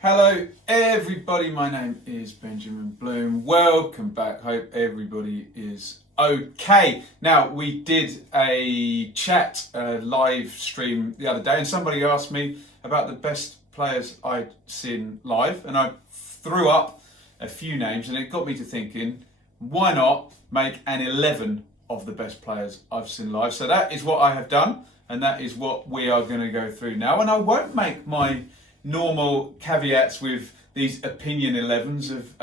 Hello everybody, my name is Benjamin Bloom. Welcome back. Hope everybody is okay. Now, we did a chat, live stream the other day, and somebody asked me about the best players I'd seen live, and I threw up a few names, and it got me to thinking, why not make an 11 of the best players I've seen live? So that is what I have done, and that is what we are going to go through now. And I won't make my normal caveats with these opinion 11s of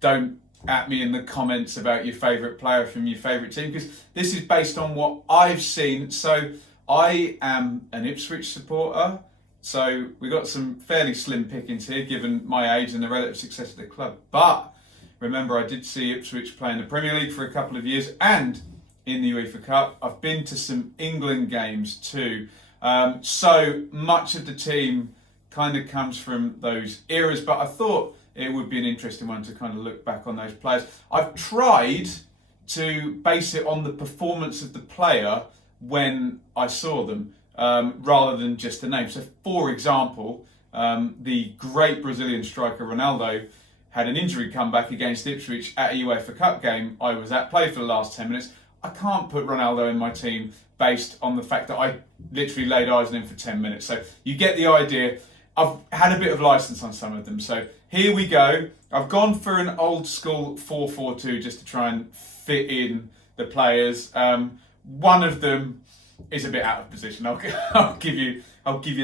don't at me in the comments about your favourite player from your favourite team, because this is based on what I've seen. So I am an Ipswich supporter, so we got some fairly slim pickings here given my age and the relative success of the club. But remember, I did see Ipswich play in the Premier League for a couple of years and in the UEFA Cup. I've been to some England games too. So much of the team kind of comes from those eras, but I thought it would be an interesting one to kind of look back on those players. I've tried to base it on the performance of the player when I saw them, rather than just the name. So, for example, the great Brazilian striker Ronaldo had an injury comeback against Ipswich at a UEFA Cup game I was at, played for the last 10 minutes. I can't put Ronaldo in my team based on the fact that I literally laid eyes on him for 10 minutes. So you get the idea. I've had a bit of license on some of them. So here we go. I've gone for an old school 4-4-2 just to try and fit in the players. One of them is a bit out of position. I'll give you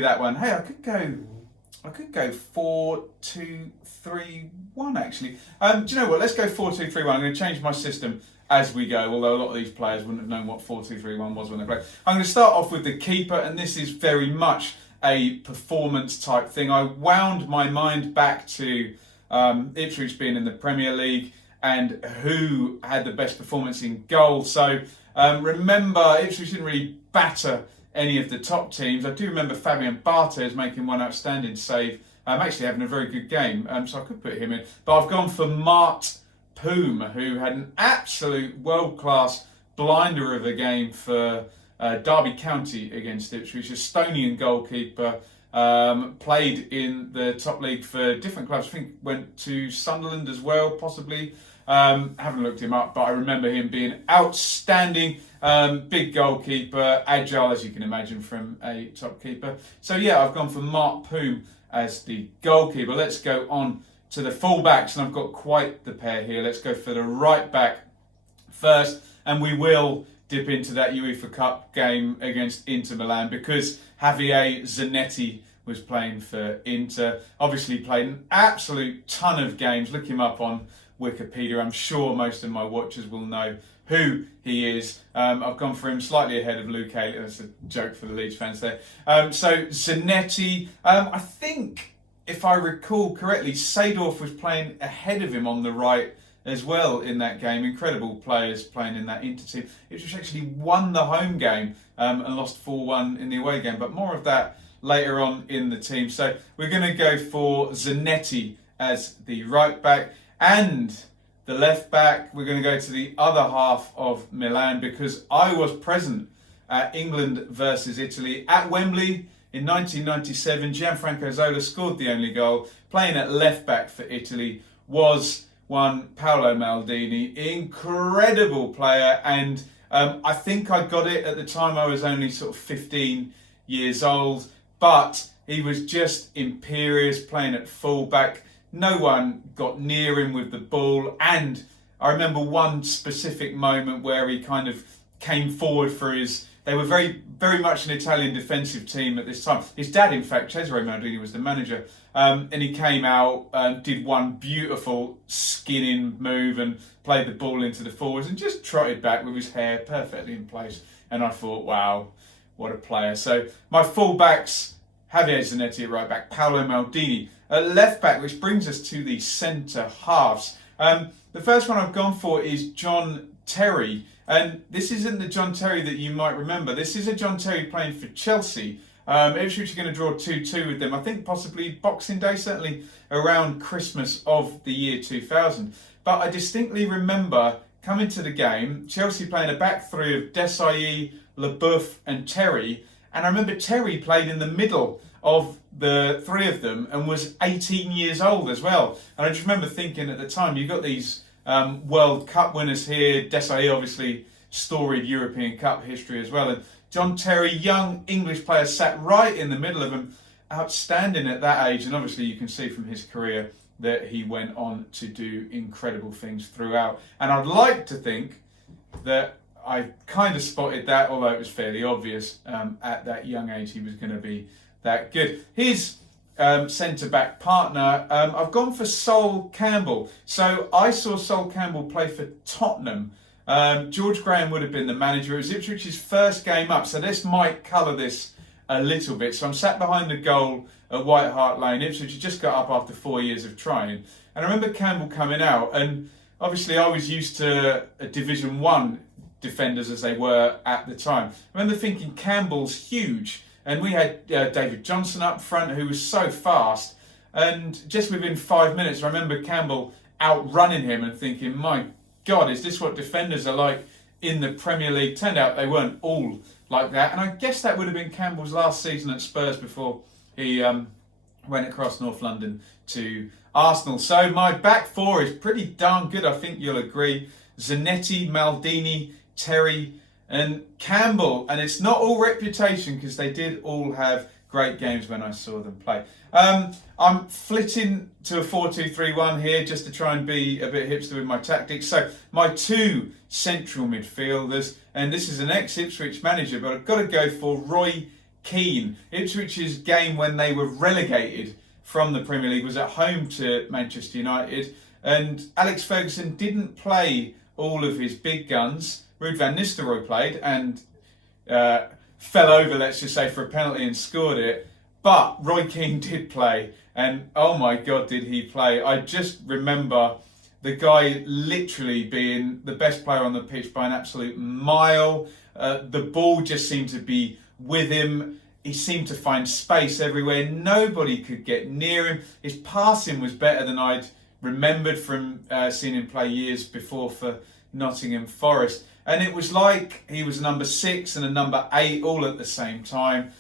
that one. Hey, I could go 4-2-3-1 actually. Do you know what? Let's go 4-2-3-1. I'm going to change my system as we go, although a lot of these players wouldn't have known what 4-2-3-1 was when they played. I'm going to start off with the keeper, and this is very much a performance type thing. I wound my mind back to Ipswich being in the Premier League and who had the best performance in goal. So remember, Ipswich didn't really batter any of the top teams. I do remember Fabian Barthez making one outstanding save, actually having a very good game, so I could put him in. But I've gone for Mart Poom, who had an absolute world-class blinder of a game for Derby County against Ipswich. Estonian goalkeeper, played in the top league for different clubs. I think went to Sunderland as well, possibly. Haven't looked him up, but I remember him being outstanding. Big goalkeeper, agile as you can imagine from a top keeper. So yeah, I've gone for Mart Poom as the goalkeeper. Let's go on to the full-backs, and I've got quite the pair here. Let's go for the right back first, and we will dip into that UEFA Cup game against Inter Milan because Javier Zanetti was playing for Inter. Obviously played an absolute ton of games. Look him up on Wikipedia. I'm sure most of my watchers will know who he is. I've gone for him slightly ahead of Luke Ayling. That's a joke for the Leeds fans there. So Zanetti, I think, if I recall correctly, Seedorf was playing ahead of him on the right as well in that game. Incredible players playing in that Inter team. Ipswich actually won the home game and lost 4-1 in the away game, but more of that later on in the team. So we're going to go for Zanetti as the right back, and the left back, we're going to go to the other half of Milan because I was present at England versus Italy at Wembley in 1997. Gianfranco Zola scored the only goal. Playing at left back for Italy was one Paolo Maldini. Incredible player, and I think I got it at the time. I was only sort of 15 years old, but he was just imperious playing at full-back. No one got near him with the ball, and I remember one specific moment where he kind of came forward for his... They were very, very much an Italian defensive team at this time. His dad, in fact, Cesare Maldini, was the manager. And he came out, did one beautiful skinning move and played the ball into the forwards and just trotted back with his hair perfectly in place. And I thought, wow, what a player. So my full-backs, Javier Zanetti at right back, Paolo Maldini at left back, which brings us to the centre halves. The first one I've gone for is John Terry. And this isn't the John Terry that you might remember. This is a John Terry playing for Chelsea. Ipswich are going to draw 2-2 with them. I think possibly Boxing Day, certainly around Christmas of the year 2000. But I distinctly remember coming to the game, Chelsea playing a back three of Desailly, Leboeuf and Terry. And I remember Terry played in the middle of the three of them and was 18 years old as well. And I just remember thinking at the time, you've got these World Cup winners here, Desailly obviously storied European Cup history as well, and John Terry, young English player, sat right in the middle of them, outstanding at that age. And obviously you can see from his career that he went on to do incredible things throughout. And I'd like to think that I kind of spotted that, although it was fairly obvious at that young age he was going to be that good. His centre-back partner, I've gone for Sol Campbell. So I saw Sol Campbell play for Tottenham. George Graham would have been the manager. It was Ipswich's first game up, so this might colour this a little bit. So I'm sat behind the goal at White Hart Lane. Ipswich had just got up after 4 years of trying. And I remember Campbell coming out, and obviously I was used to Division 1 defenders as they were at the time. I remember thinking Campbell's huge, and we had David Johnson up front who was so fast, and just within 5 minutes I remember Campbell outrunning him and thinking, my God, is this what defenders are like in the Premier League? Turned out they weren't all like that, and I guess that would have been Campbell's last season at Spurs before he went across North London to Arsenal. So my back four is pretty darn good, I think you'll agree. Zanetti, Maldini, Terry and Campbell. And it's not all reputation, because they did all have great games when I saw them play. I'm flitting to a 4-2-3-1 here just to try and be a bit hipster with my tactics. So my two central midfielders, and this is an ex-Ipswich manager, but I've got to go for Roy Keane. Ipswich's game when they were relegated from the Premier League was at home to Manchester United, and Alex Ferguson didn't play all of his big guns. Ruud van Nistelrooy played and fell over, let's just say, for a penalty and scored it. But Roy Keane did play, and oh my God, did he play. I just remember the guy literally being the best player on the pitch by an absolute mile. The ball just seemed to be with him. He seemed to find space everywhere. Nobody could get near him. His passing was better than I'd remembered from seeing him play years before for Nottingham Forest. And it was like he was a number 6 and a number 8 all at the same time.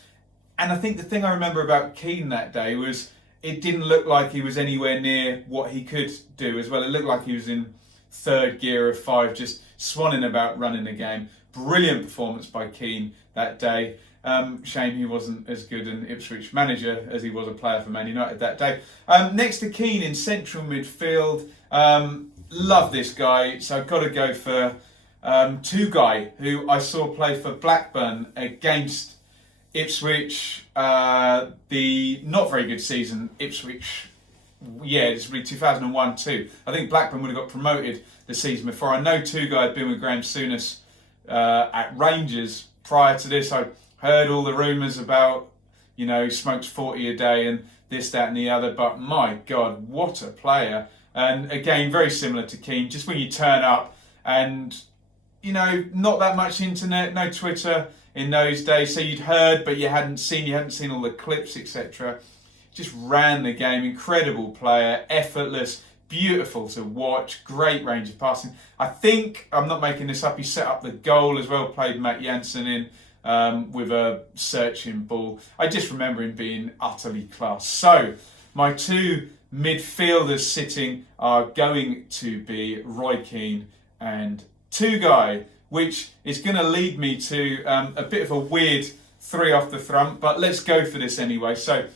And I think the thing I remember about Keane that day was it didn't look like he was anywhere near what he could do as well. It looked like he was in third gear of 5, just swanning about running the game. Brilliant performance by Keane that day. Shame he wasn't as good an Ipswich manager as he was a player for Man United that day. Next to Keane in central midfield, love this guy, so I've got to go for Tugai, who I saw play for Blackburn against Ipswich. The not very good season, Ipswich, it's really 2001-2. I think Blackburn would have got promoted the season before. I know Tugai had been with Graham Souness at Rangers prior to this. I heard all the rumours about, smokes 40 a day and this, that and the other, but my God, what a player. And again, very similar to Keane, just when you turn up and, not that much internet, no Twitter in those days, so you'd heard but you hadn't seen all the clips, etc. Just ran the game, incredible player, effortless, beautiful to watch, great range of passing. I think, I'm not making this up, he set up the goal as well, played Matt Jansen in with a searching ball. I just remember him being utterly class. So my two midfielders sitting are going to be Roy Keane and Tugai, which is going to lead me to a bit of a weird 3 off the front, but let's go for this anyway. So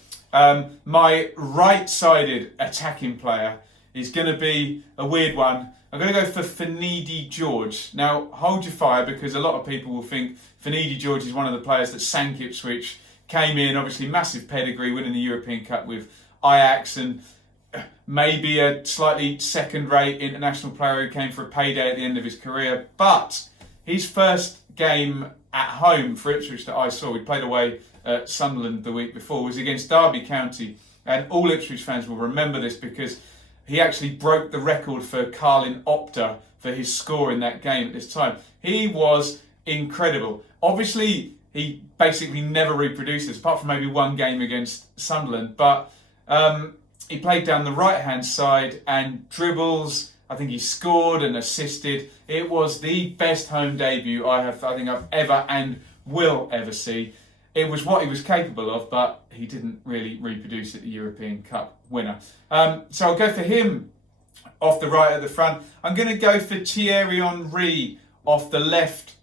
my right-sided attacking player is going to be a weird one. I'm going to go for Finidi George. Now, hold your fire, because a lot of people will think Finidi George is one of the players that sank Ipswich, came in, obviously massive pedigree, winning the European Cup with Ajax, and maybe a slightly second-rate international player who came for a payday at the end of his career. But his first game at home for Ipswich that I saw, we played away at Sunderland the week before, was against Derby County. And all Ipswich fans will remember this because he actually broke the record for Carlin Opta for his score in that game at this time. He was incredible. Obviously, he basically never reproduced this, apart from maybe one game against Sunderland. But he played down the right-hand side and dribbles. I think he scored and assisted. It was the best home debut I think I've ever and will ever see. it was what he was capable of, but he didn't really reproduce it, the European Cup winner. So I'll go for him off the right at the front. I'm going to go for Thierry Henry off the left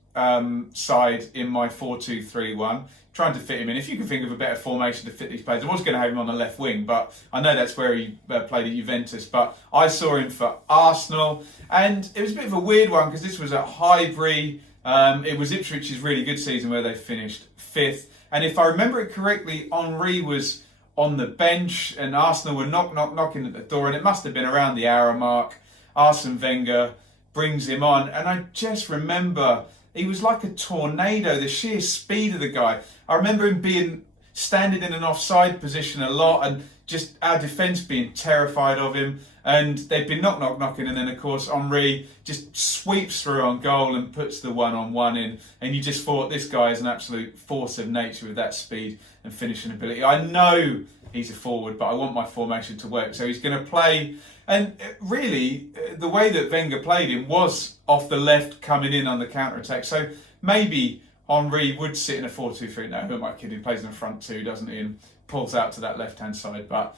side in my 4-2-3-1, trying to fit him in. If you can think of a better formation to fit these players, I was going to have him on the left wing, but I know that's where he played at Juventus, but I saw him for Arsenal, and it was a bit of a weird one because this was at Highbury. It was Ipswich's really good season where they finished 5th, and if I remember it correctly, Henry was on the bench and Arsenal were knocking at the door, and it must have been around the hour mark. Arsene Wenger brings him on, and I just remember he was like a tornado, the sheer speed of the guy. I remember him standing in an offside position a lot, and just our defence being terrified of him, and they'd been knocking, and then of course Henry just sweeps through on goal and puts the 1-on-1 in, and you just thought, this guy is an absolute force of nature with that speed and finishing ability. I know he's a forward, but I want my formation to work, so he's going to play. And really, the way that Wenger played him was off the left, coming in on the counter-attack. So maybe Henry would sit in a 4-2-3. No, who am I kidding? He plays in the front two, doesn't he? And pulls out to that left-hand side. But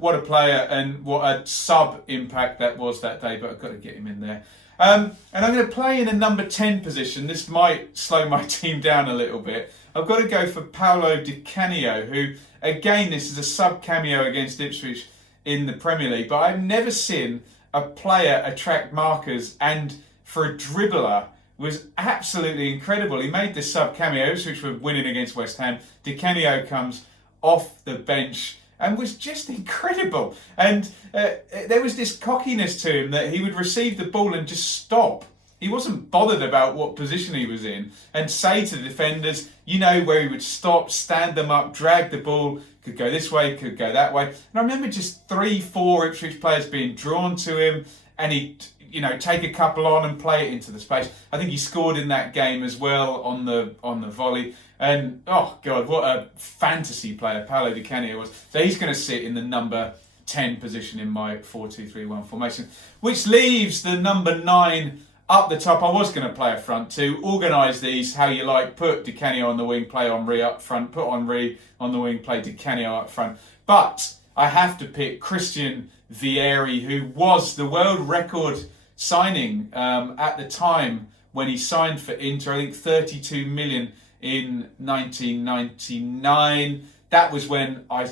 what a player and what a sub-impact that was that day. But I've got to get him in there. And I'm going to play in a number 10 position. This might slow my team down a little bit. I've got to go for Paolo Di Canio, who, again, this is a sub-cameo against Ipswich in the Premier League, but I've never seen a player attract markers, and for a dribbler was absolutely incredible. He made this sub-cameo, which were winning against West Ham. Di Canio comes off the bench and was just incredible. And there was this cockiness to him that he would receive the ball and just stop. He wasn't bothered about what position he was in, and say to the defenders, you know, where he would stop, stand them up, drag the ball, could go this way, could go that way. And I remember just 3-4 Ipswich players being drawn to him, and he'd, you know, take a couple on and play it into the space. I think he scored in that game as well on the volley. And oh God, what a fantasy player Paolo Di Canio was. So he's going to sit in the number 10 position in my 4-2-3-1 formation, which leaves the number 9 up the top. I was going to play a front two, organise these how you like, put Di Canio on the wing, play Henry up front, put Henry on the wing, play Di Canio up front. But I have to pick Christian Vieri, who was the world record signing at the time when he signed for Inter. I think 32 million in 1999. That was when I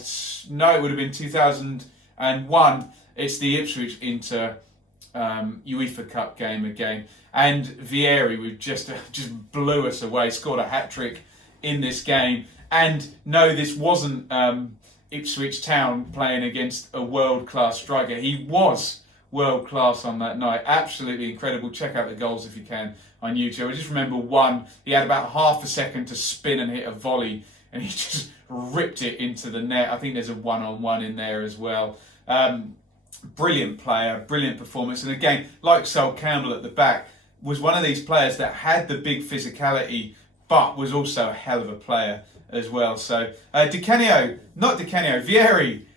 know it would have been 2001. It's the Ipswich Inter UEFA Cup game again, and Vieri just blew us away, scored a hat-trick in this game. And no, this wasn't Ipswich Town playing against a world-class striker. He was world-class on that night, absolutely incredible. Check out the goals if you can on YouTube. I just remember one, he had about half a second to spin and hit a volley, and he just ripped it into the net. I think there's a 1-on-1 in there as well. Brilliant player, brilliant performance, and again, like Sol Campbell at the back, was one of these players that had the big physicality, but was also a hell of a player as well. So Vieri,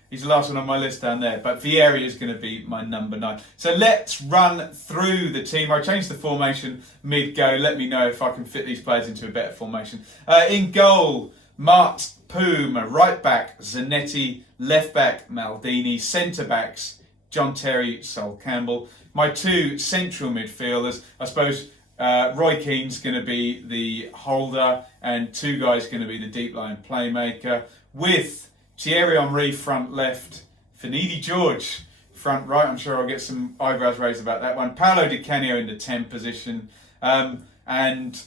he's the last one on my list down there, but Vieri is going to be my number 9. So let's run through the team. I changed the formation mid-go. Let me know if I can fit these players into a better formation. In goal, Mart Poom, right back Zanetti, left back Maldini, centre backs John Terry, Sol Campbell. My 2 central midfielders, I suppose Roy Keane's going to be the holder, and 2 guys going to be the deep line playmaker, with Thierry Henry front left, Finidi George front right. I'm sure I'll get some eyebrows raised about that one. Paolo Di Canio in the 10 position, and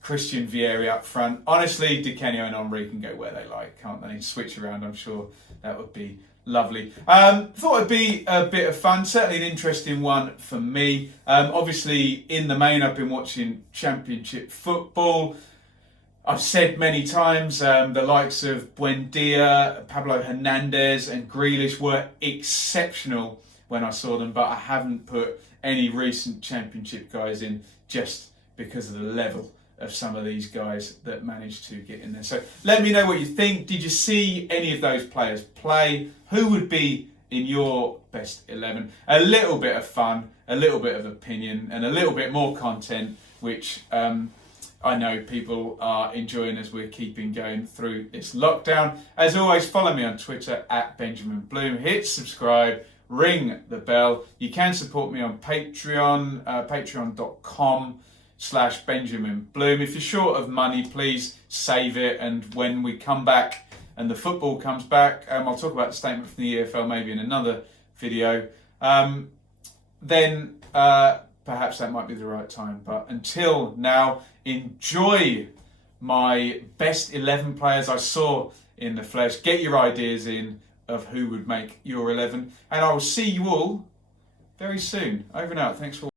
Christian Vieri up front. Honestly, Di Canio and Henry can go where they like, can't they? Switch around, I'm sure that would be lovely. Thought it'd be a bit of fun, certainly an interesting one for me. Obviously, in the main, I've been watching Championship football. I've said many times the likes of Buendia, Pablo Hernandez and Grealish were exceptional when I saw them, but I haven't put any recent Championship guys in just because of the level of some of these guys that managed to get in there. So let me know what you think. Did you see any of those players play? Who would be in your best 11? A little bit of fun, a little bit of opinion, and a little bit more content, which I know people are enjoying as we're keeping going through this lockdown. As always, follow me on Twitter at Benjamin Bloom. Hit subscribe, ring the bell. You can support me on Patreon, patreon.com/Benjamin Bloom. If you're short of money, please save it. And when we come back and the football comes back, I'll talk about the statement from the EFL maybe in another video. Then perhaps that might be the right time. But until now, enjoy my best 11 players I saw in the flesh. Get your ideas in of who would make your 11. And I will see you all very soon. Over and out. Thanks for watching.